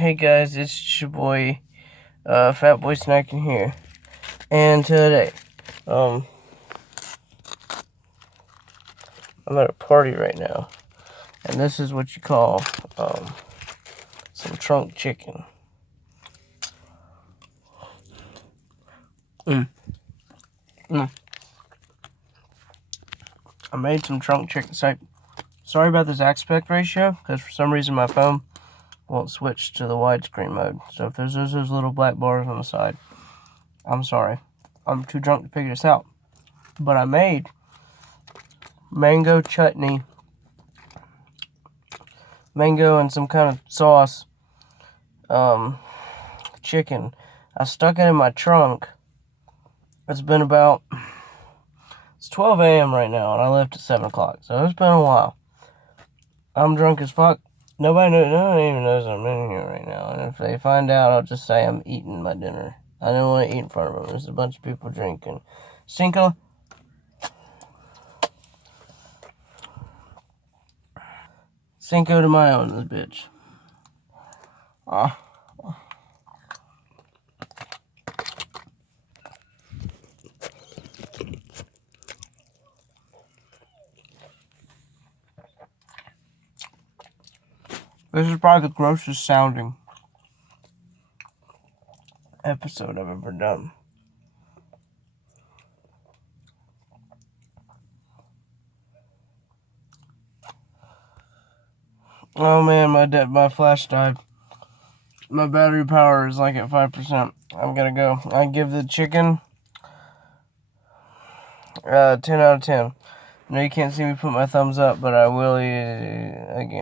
Hey guys, it's your boy, Fat Boy Snackin here, and today, I'm at a party right now, and this is what you call, some trunk chicken. I made some trunk chicken. Sorry about this aspect ratio, because for some reason my phone won't switch to the widescreen mode. So if there's those little black bars on the side, I'm sorry. I'm too drunk to figure this out. But I made mango chutney, mango and some kind of sauce, chicken. I stuck it in my trunk. It's 12 a.m. right now, and I left at 7 o'clock, so it's been a while. I'm drunk as fuck. Nobody even knows I'm in here right now, and if they find out, I'll just say I'm eating my dinner. I didn't want to eat in front of them. There's a bunch of people drinking. Cinco de Mayo in this bitch. This is probably the grossest sounding episode I've ever done. Oh man, my flash died. My battery power is like at 5%. I'm gonna go. I give the chicken 10 out of 10. No, you can't see me put my thumbs up, but I will eat it again.